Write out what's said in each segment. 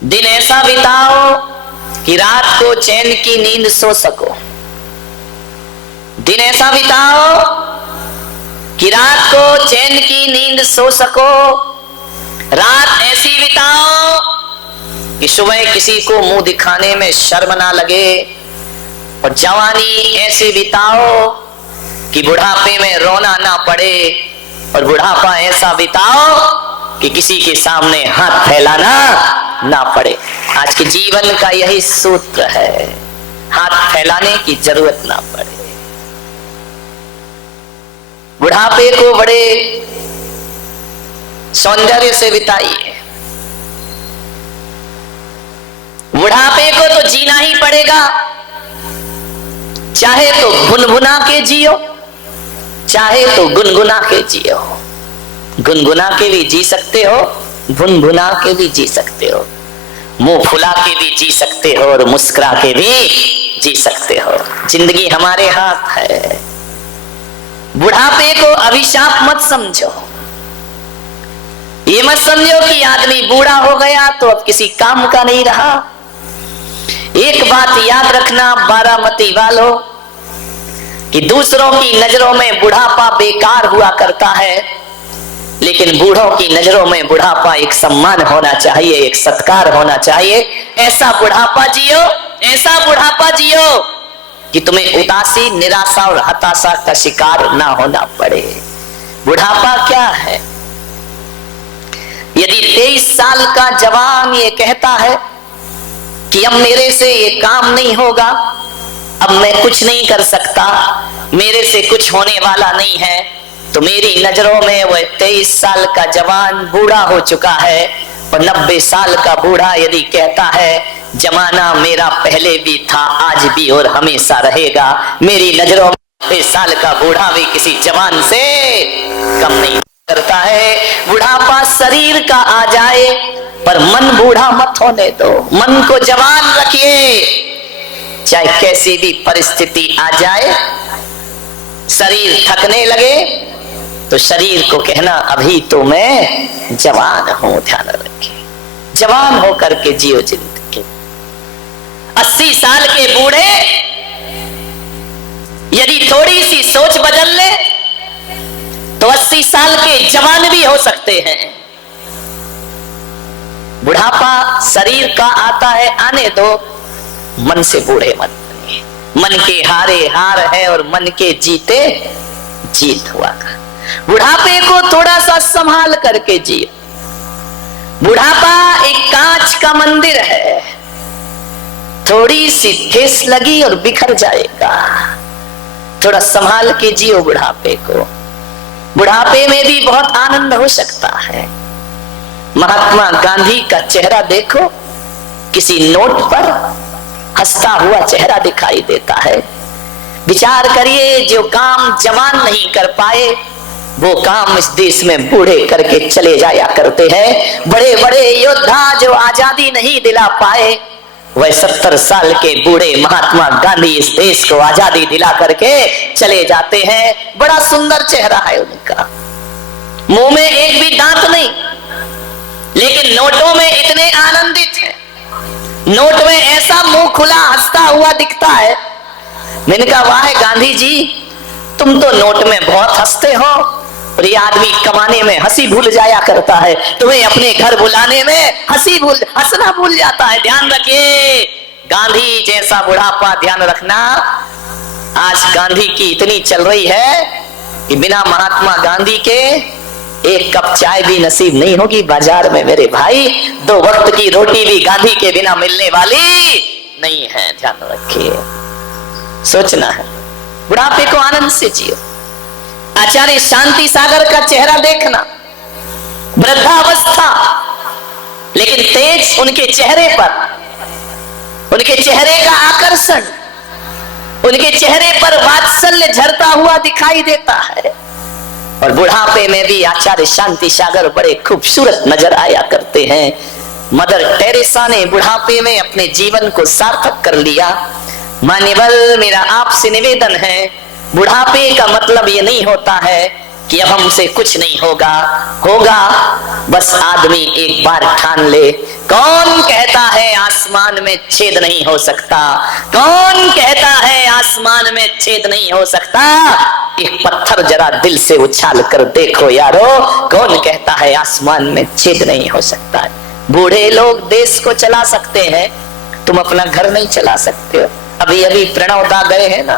दिन ऐसा बिताओ कि रात को चैन की नींद सो सको। दिन ऐसा बिताओ कि रात को चैन की नींद सो सको। रात ऐसी बिताओ कि सुबह किसी को मुंह दिखाने में शर्म ना लगे। और जवानी ऐसे बिताओ कि बुढ़ापे में रोना ना पड़े। और बुढ़ापा ऐसा बिताओ कि किसी के सामने हाथ फैलाना ना पड़े। आज के जीवन का यही सूत्र है, हाथ फैलाने की जरूरत ना पड़े। बुढ़ापे को बड़े सौंदर्य से बिताइए। बुढ़ापे को तो जीना ही पड़ेगा, चाहे तो गुनगुना के जियो, चाहे तो गुनगुना के जियो। गुनगुना के भी जी सकते हो, गुनगुना के भी जी सकते हो, मुंह फुला के भी जी सकते हो और मुस्कुरा के भी जी सकते हो। जिंदगी हमारे हाथ है। बुढ़ापे को अभिशाप मत समझो। ये मत समझो कि आदमी बूढ़ा हो गया तो अब किसी काम का नहीं रहा। एक बात याद रखना बारामती वालों, कि दूसरों की नजरों में बुढ़ापा बेकार हुआ करता है, लेकिन बूढ़ों की नजरों में बुढ़ापा एक सम्मान होना चाहिए, एक सत्कार होना चाहिए। ऐसा बुढ़ापा जियो, ऐसा बुढ़ापा जियो कि तुम्हें उदासी, निराशा और हताशा का शिकार ना होना पड़े। बुढ़ापा क्या है? यदि 23 साल का जवान ये कहता है कि अब मेरे से ये काम नहीं होगा, अब मैं कुछ नहीं कर सकता, मेरे से कुछ होने वाला नहीं है, तो मेरी नजरों में वह 23 साल का जवान बूढ़ा हो चुका है। और 90 साल का बूढ़ा यदि कहता है जमाना मेरा पहले भी था, आज भी और हमेशा रहेगा, मेरी नजरों में 90 साल का बूढ़ा भी किसी जवान से कम नहीं करता है। बुढ़ापा शरीर का आ जाए पर मन बूढ़ा मत होने दो। मन को जवान रखिए, चाहे कैसी भी परिस्थिति आ जाए। शरीर थकने लगे तो शरीर को कहना अभी तो मैं जवान हूं। ध्यान रखिए, जवान होकर के जियो जिंदगी। 80 साल के बूढ़े यदि थोड़ी सी सोच बदल ले तो 80 साल के जवान भी हो सकते हैं। बुढ़ापा शरीर का आता है, आने दो, मन से बूढ़े मत बनिए। मन के हारे हार है और मन के जीते जीत हुआ। बुढ़ापे को थोड़ा सा संभाल करके जियो। बुढ़ापा एक कांच का मंदिर है, थोड़ी सी ठेस लगी और बिखर जाएगा। थोड़ा संभाल के जियो बुढ़ापे को। बुढ़ापे में भी बहुत आनंद हो सकता है। महात्मा गांधी का चेहरा देखो, किसी नोट पर हंसता हुआ चेहरा दिखाई देता है। विचार करिए, जो काम जवान नहीं कर पाए वो काम इस देश में बूढ़े करके चले जाया करते हैं। बड़े बड़े योद्धा जो आजादी नहीं दिला पाए, वह 70 साल के बूढ़े महात्मा गांधी इस देश को आजादी दिला करके चले जाते हैं। बड़ा सुंदर चेहरा है उनका, मुंह में एक भी दांत नहीं, लेकिन नोटों में इतने आनंदित हैं। नोट में ऐसा मुंह खुला हंसता हुआ दिखता है। मैंने कहा वाह गांधी जी, तुम तो नोट में बहुत हंसते हो और ये आदमी कमाने में हंसी भूल जाया करता है, तुम्हें अपने घर बुलाने में हंसना भूल जाता है। ध्यान रखिए, गांधी जैसा बुढ़ापा ध्यान रखना। आज गांधी की इतनी चल रही है कि बिना महात्मा गांधी के एक कप चाय भी नसीब नहीं होगी बाजार में मेरे भाई। 2 वक्त की रोटी भी गांधी के बिना मिलने वाली नहीं है। ध्यान रखिए, सोचना है। बुढ़ापे को आनंद से जियो। आचार्य शांति सागर का चेहरा देखना, वृद्धावस्था, लेकिन तेज उनके चेहरे पर, उनके चेहरे का आकर्षण, उनके चेहरे पर वात्सल्य झरता हुआ दिखाई देता है। और बुढ़ापे में भी आचार्य शांति सागर बड़े खूबसूरत नजर आया करते हैं। मदर टेरेसा ने बुढ़ापे में अपने जीवन को सार्थक कर लिया। मान्यवर, मेरा आपसे निवेदन है, बुढ़ापे का मतलब ये नहीं होता है कि अब हमसे कुछ नहीं होगा, होगा बस आदमी एक बार ठान ले। कौन कहता है आसमान में छेद नहीं हो सकता? कौन कहता है आसमान में छेद नहीं हो सकता? एक पत्थर जरा दिल से उछाल कर देखो यारो, कौन कहता है आसमान में छेद नहीं हो सकता? बूढ़े लोग देश को चला सकते हैं, तुम अपना घर नहीं चला सकते हो। अभी अभी प्रणव दा गए हैं ना,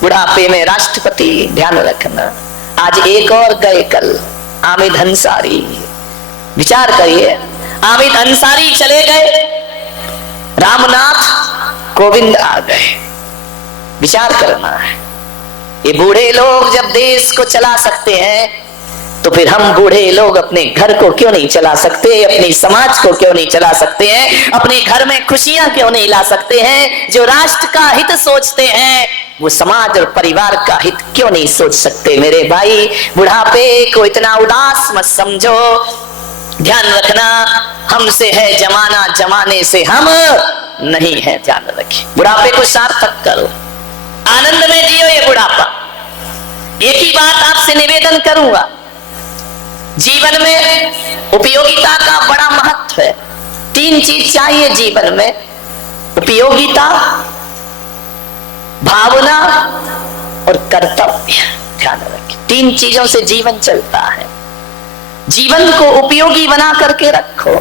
बुढ़ापे में राष्ट्रपति, ध्यान रखना। आज एक और गए कल, आमिद अंसारी। विचार करिए, आमिद अंसारी चले गए, रामनाथ कोविंद आ गए। विचार करना है, ये बूढ़े लोग जब देश को चला सकते हैं तो फिर हम बूढ़े लोग अपने घर को क्यों नहीं चला सकते? अपनी समाज को क्यों नहीं चला सकते हैं? अपने घर में खुशियां क्यों नहीं ला सकते हैं? जो राष्ट्र का हित सोचते हैं वो समाज और परिवार का हित क्यों नहीं सोच सकते? मेरे भाई, बुढ़ापे को इतना उदास मत समझो। ध्यान रखना, हमसे है जमाना, जमाने से हम नहीं है। ध्यान रखिए, बुढ़ापे को सार्थक करो, आनंद में जियो ये बुढ़ापा। एक ही बात आपसे निवेदन करूंगा, जीवन में उपयोगिता का बड़ा महत्व है। 3 चीज चाहिए जीवन में, उपयोगिता, भावना और कर्तव्य। ध्यान रखिए, 3 चीजों से जीवन चलता है। जीवन को उपयोगी बना करके रखो।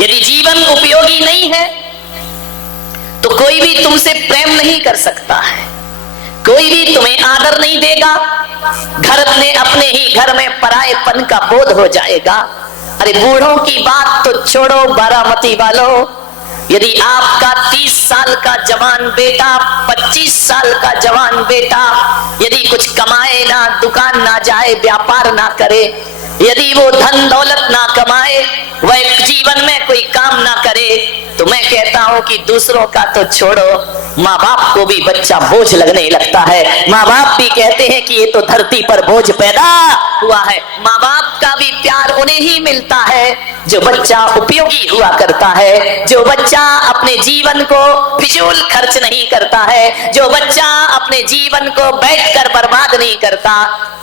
यदि जीवन उपयोगी नहीं है तो कोई भी तुमसे प्रेम नहीं कर सकता है, कोई भी तुम्हें आदर नहीं देगा, घर अपने ही घर में परायेपन का बोध हो जाएगा। अरे बूढ़ों की बात तो छोड़ो, बारामती वालों, यदि आपका 30 साल का जवान बेटा, 25 साल का जवान बेटा यदि कुछ कमाए ना, दुकान ना जाए, व्यापार ना करे, यदि वो धन दौलत ना कमाए, वह जीवन में कोई काम ना करे, तो मैं कहता हूं कि दूसरों का तो छोड़ो, माँ बाप को भी बच्चा बोझ लगने लगता है। माँ बाप भी कहते हैं कि ये तो धरती पर बोझ पैदा हुआ है। माँ बाप का भी प्यार उन्हें ही मिलता है जो बच्चा उपयोगी हुआ करता है, जो बच्चा अपने जीवन को फिजूल खर्च नहीं करता है, जो बच्चा अपने जीवन को बैठकर बर्बाद नहीं करता।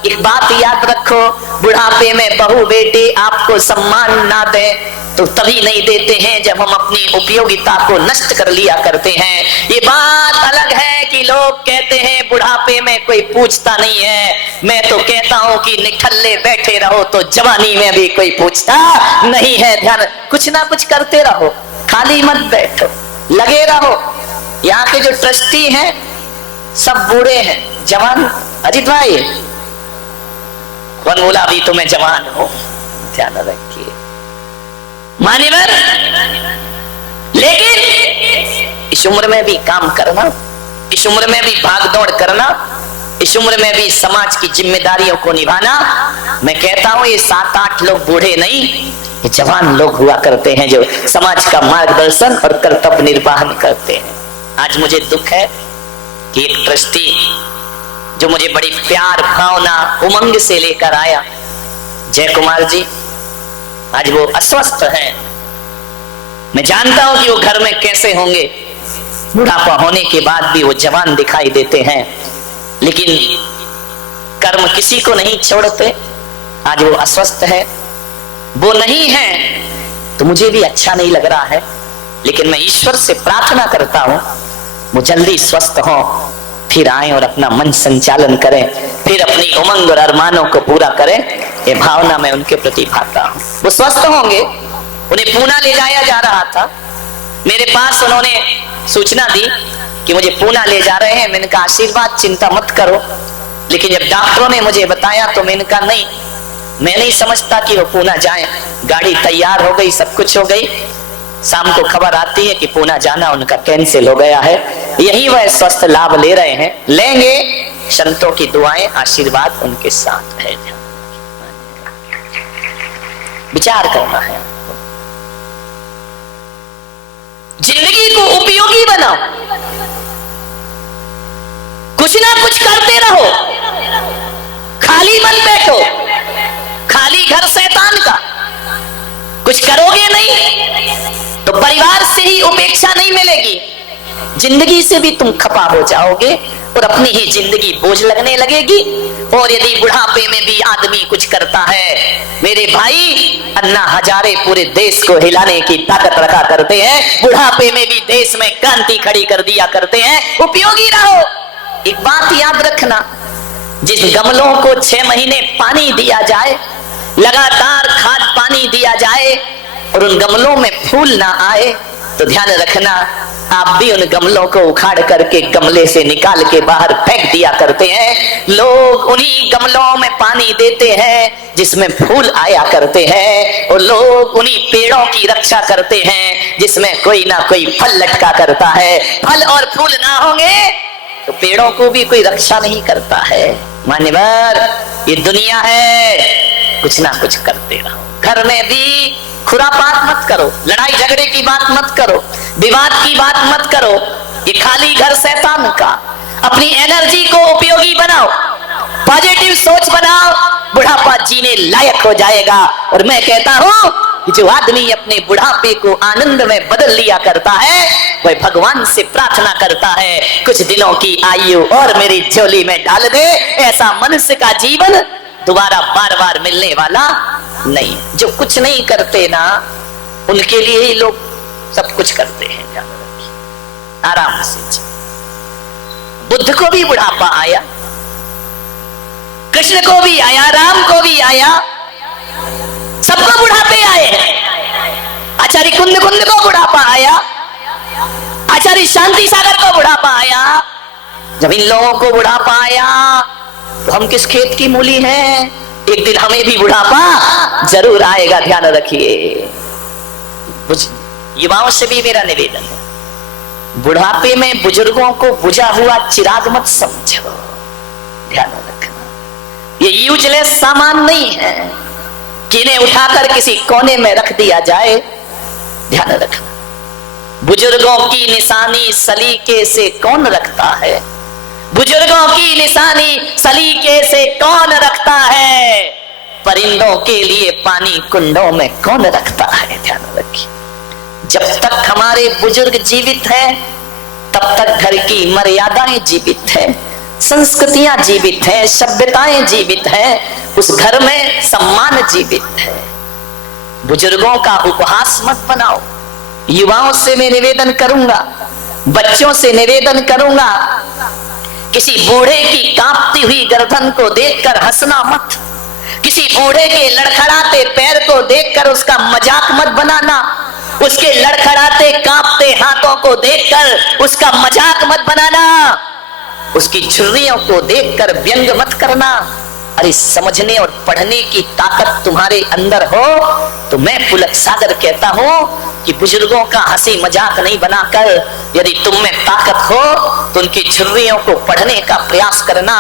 एक बात याद रखो, बुढ़ापे में बहू बेटे आपको सम्मान ना दे तो तभी नहीं देते हैं जब हम अपनी उपयोगिता को नष्ट कर लिया करते हैं। ये बात अलग है कि लोग कहते हैं बुढ़ापे में कोई पूछता नहीं है। मैं तो कहता हूं कि निठल्ले बैठे रहो तो जवानी में भी कोई पूछता नहीं है। ध्यान, कुछ ना कुछ करते रहो, खाली मत बैठो, लगे रहो। यहाँ के जो ट्रस्टी हैं सब बूढ़े हैं, जवान। अजीत भाई, कौन बोला अभी तो मैं जवान हूं? ध्यान रखिए मान्यवर, लेकिन इस उम्र में भी काम करना, इस उम्र में भी भाग दौड़ करना, इस उम्र में भी समाज की जिम्मेदारियों को निभाना। मैं कहता हूं ये 7-8 लोग बूढ़े नहीं, ये जवान लोग हुआ करते हैं जो समाज का मार्गदर्शन और कर्तव्य निर्वाहन करते हैं। आज मुझे दुख है कि एक ट्रस्टी जो मुझे बड़ी प्यार भावना उमंग से लेकर आया, जय कुमार जी, आज वो अस्वस्थ हैं। मैं जानता हूं कि वो घर में कैसे होंगे, बुढ़ापा होने के बाद भी वो जवान दिखाई देते हैं, लेकिन कर्म किसी को नहीं छोड़ते। आज वो अस्वस्थ है, वो नहीं है तो मुझे भी अच्छा नहीं लग रहा है, लेकिन मैं ईश्वर से प्रार्थना करता हूं वो जल्दी स्वस्थ हो, फिर आए और अपना मन संचालन करें, फिर अपनी उमंग और अरमानों को पूरा करें। ये भावना मैं उनके प्रति भाता हूं। वो स्वस्थ होंगे। उन्हें पूना ले जाया जा रहा था, मेरे पास उन्होंने सूचना दी कि मुझे पूना ले जा रहे हैं। मैंने कहा आशीर्वाद, चिंता मत करो। लेकिन जब डॉक्टरों ने मुझे बताया तो मैंने कहा नहीं, मैं नहीं समझता कि वो पूना जाए। गाड़ी तैयार हो गई, सब कुछ हो गई, शाम को खबर आती है कि पूना जाना उनका कैंसिल हो गया है। यही वह स्वस्थ लाभ ले रहे हैं, लेंगे। संतों की दुआएं, आशीर्वाद उनके साथ है। विचार करना है, जिंदगी को उपयोगी बनाओ, कुछ ना कुछ करते रहो, खाली मत बैठो। खाली घर शैतान का, कुछ करोगे नहीं तो परिवार से ही उपेक्षा नहीं मिलेगी, जिंदगी से भी तुम खपा हो जाओगे। और अपनी ही जिंदगी बोझ लगने लगेगी। और यदि बुढ़ापे में भी आदमी कुछ करता है, मेरे भाई अन्ना हजारे पूरे देश को हिलाने की ताकत रखा करते हैं, बुढ़ापे में भी देश में क्रांति खड़ी कर दिया करते हैं। उपयोगी रहो। एक बात याद रखना, जिस गमलों को 6 महीने पानी दिया जाए, लगातार खाद पानी दिया जाए और उन गमलों में फूल ना आए, तो ध्यान रखना आप भी उन गमलों को उखाड़ करके गमले से निकाल के बाहर फेंक दिया करते हैं। लोग उन्हीं गमलों में पानी देते हैं जिसमें फूल आया करते हैं, और लोग उन्हीं पेड़ों की रक्षा करते हैं जिसमें कोई ना कोई फल लटका करता है। फल और फूल ना होंगे तो पेड़ों को भी कोई रक्षा नहीं करता है। मान्यवर, ये दुनिया है, कुछ ना कुछ करते रहो। घर में भी खुरापात मत करो, लड़ाई झगड़े की बात मत करो, विवाद की बात मत करो। ये खाली घर शैतान का। अपनी एनर्जी को उपयोगी बनाओ, पॉजिटिव सोच बनाओ, बुढ़ापा जीने लायक हो जाएगा। और मैं कहता हूं कि जो आदमी अपने बुढ़ापे को आनंद में बदल लिया करता है, वह भगवान से प्रार्थना करता है कुछ दिनों की आयु और मेरी झोली में डाल दे। ऐसा मनुष्य का जीवन दोबारा बार बार मिलने वाला नहीं। जो कुछ नहीं करते ना, उनके लिए ही लोग सब कुछ करते हैं। आराम से। बुद्ध को भी बुढ़ापा आया, कृष्ण को भी आया, राम को भी आया, सबको बुढ़ापे आए हैं। आचार्य कुंद को बुढ़ापा आया, आचार्य शांति सागर को बुढ़ापा आया। जब इन लोगों को बुढ़ापा आया तो हम किस खेत की मूली हैं? एक दिन हमें भी बुढ़ापा जरूर आएगा, ध्यान रखिए। युवाओं से भी मेरा निवेदन है, बुढ़ापे में बुजुर्गों को बुझा हुआ चिराग मत समझो। ध्यान रखना, ये यूजलेस सामान नहीं है कि इन्हें उठाकर किसी कोने में रख दिया जाए। ध्यान रखना, बुजुर्गों की निशानी सलीके से कौन रखता है? बुजुर्गों की निशानी सलीके से कौन रखता है? परिंदों के लिए पानी कुंडों में कौन रखता है? ध्यान रखिए, जब तक हमारे बुजुर्ग जीवित हैं, तब तक घर की मर्यादाएं जीवित है, संस्कृतियां जीवित है, सभ्यताएं जीवित है, उस घर में सम्मान जीवित है। बुजुर्गों का उपहास मत बनाओ। युवाओं से मैं निवेदन करूंगा, बच्चों से निवेदन करूंगा, किसी बूढ़े की कांपती हुई गर्दन को देखकर हंसना मत, किसी बूढ़े के लड़खड़ाते पैर को देखकर उसका मजाक मत बनाना, उसके लड़खड़ाते कांपते हाथों को देखकर उसका मजाक मत बनाना, उसकी झुर्रियों को देखकर व्यंग मत करना। अरे समझने और पढ़ने की ताकत तुम्हारे अंदर हो तो मैं पुलक सागर कहता हूं कि बुजुर्गों का हंसी मजाक नहीं बनाकर, यदि तुम में ताकत हो तो उनकी झुर्रियों को पढ़ने का प्रयास करना।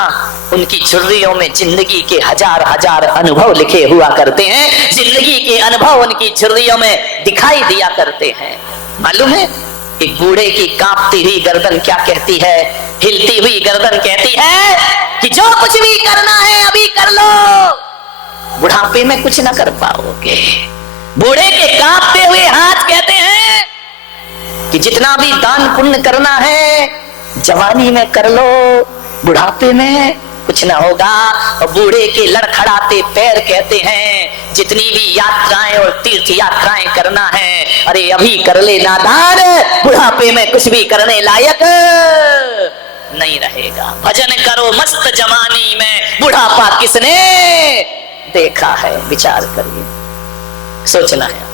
उनकी झुर्रियों में जिंदगी के हजार हजार अनुभव लिखे हुआ करते हैं, जिंदगी के अनुभव उनकी झुर्रियों में दिखाई दिया करते हैं। मालूम है, एक बूढ़े की कांपती हुई गर्दन क्या कहती है? हिलती हुई गर्दन कहती है कि जो कुछ भी करना है अभी कर लो, बुढ़ापे में कुछ ना कर पाओगे। बूढ़े के कांपते हुए हाथ कहते हैं कि जितना भी दान पुण्य करना है जवानी में कर लो, बुढ़ापे में कुछ ना होगा। और बूढ़े के लड़खड़ाते पैर कहते हैं जितनी भी यात्राएं और तीर्थ यात्राएं करना है, अरे अभी कर ले नादान, बुढ़ापे में कुछ भी करने लायक नहीं रहेगा। भजन करो मस्त जवानी में, बुढ़ापा किसने देखा है? विचार करिए, सोचना है।